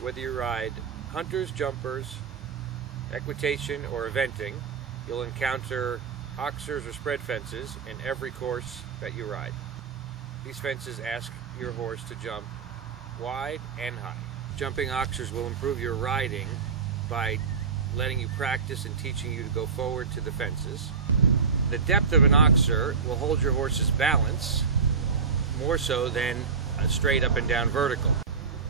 Whether you ride hunters, jumpers, equitation, or eventing, you'll encounter Oxers or spread fences in every course that you ride. These fences ask your horse to jump wide and high. Jumping Oxers will improve your riding by letting you practice and teaching you to go forward to the fences. The depth of an Oxer will hold your horse's balance more so than a straight up and down vertical.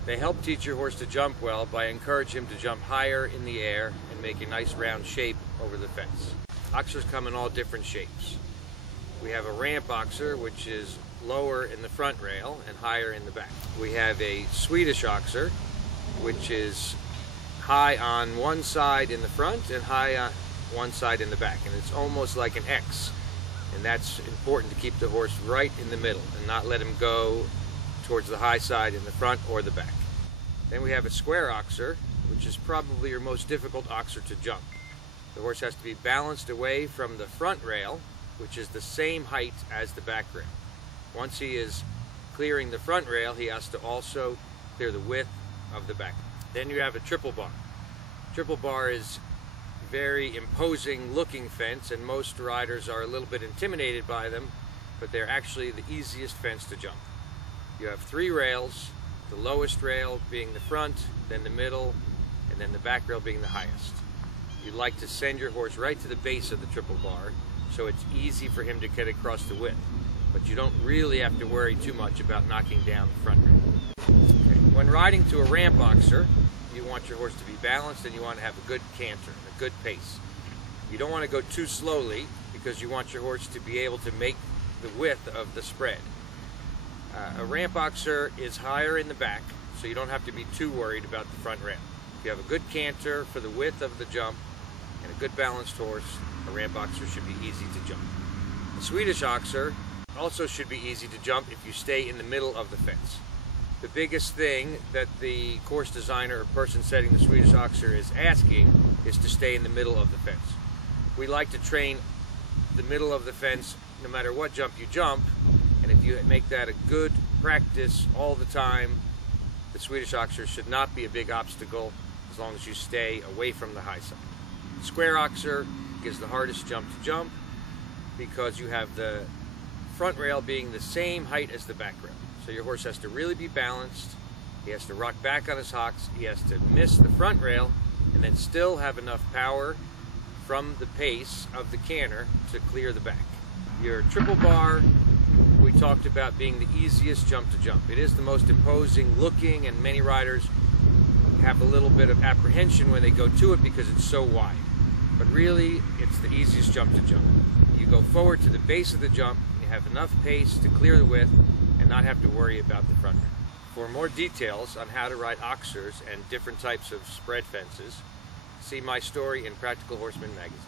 They help teach your horse to jump well by encouraging him to jump higher in the air and make a nice round shape over the fence. Oxers come in all different shapes. We have a ramp Oxer, which is lower in the front rail and higher in the back. We have a Swedish Oxer, which is high on one side in the front and high on one side in the back, and it's almost like an X, and that's important to keep the horse right in the middle and not let him go towards the high side in the front or the back. Then we have a square Oxer, which is probably your most difficult Oxer to jump. The horse has to be balanced away from the front rail, which is the same height as the back rail. Once he is clearing the front rail, he has to also clear the width of the back. Then you have a triple bar. Triple bar is very imposing looking fence, and most riders are a little bit intimidated by them, but they're actually the easiest fence to jump. You have 3 rails, the lowest rail being the front, then the middle, and then the back rail being the highest. You'd like to send your horse right to the base of the triple bar so it's easy for him to get across the width, but you don't really have to worry too much about knocking down the front rail. Okay. When riding to a ramp Oxer, you want your horse to be balanced and you want to have a good canter, a good pace. You don't want to go too slowly because you want your horse to be able to make the width of the spread. A ramp Oxer is higher in the back, so you don't have to be too worried about the front rail. If you have a good canter for the width of the jump and a good balanced horse, a ramp Oxer should be easy to jump. A Swedish Oxer also should be easy to jump if you stay in the middle of the fence. The biggest thing that the course designer or person setting the Swedish Oxer is asking is to stay in the middle of the fence. We like to train the middle of the fence no matter what jump you jump, and if you make that a good practice all the time, the Swedish Oxer should not be a big obstacle as long as you stay away from the high side. Square Oxer is the hardest jump to jump because you have the front rail being the same height as the back rail. So your horse has to really be balanced, he has to rock back on his hocks, he has to miss the front rail and then still have enough power from the pace of the canter to clear the back. Your triple bar, we talked about being the easiest jump to jump. It is the most imposing looking, and many riders have a little bit of apprehension when they go to it because it's so wide. But really, it's the easiest jump to jump. You go forward to the base of the jump, you have enough pace to clear the width and not have to worry about the front rail. For more details on how to ride Oxers and different types of spread fences, see my story in Practical Horseman magazine.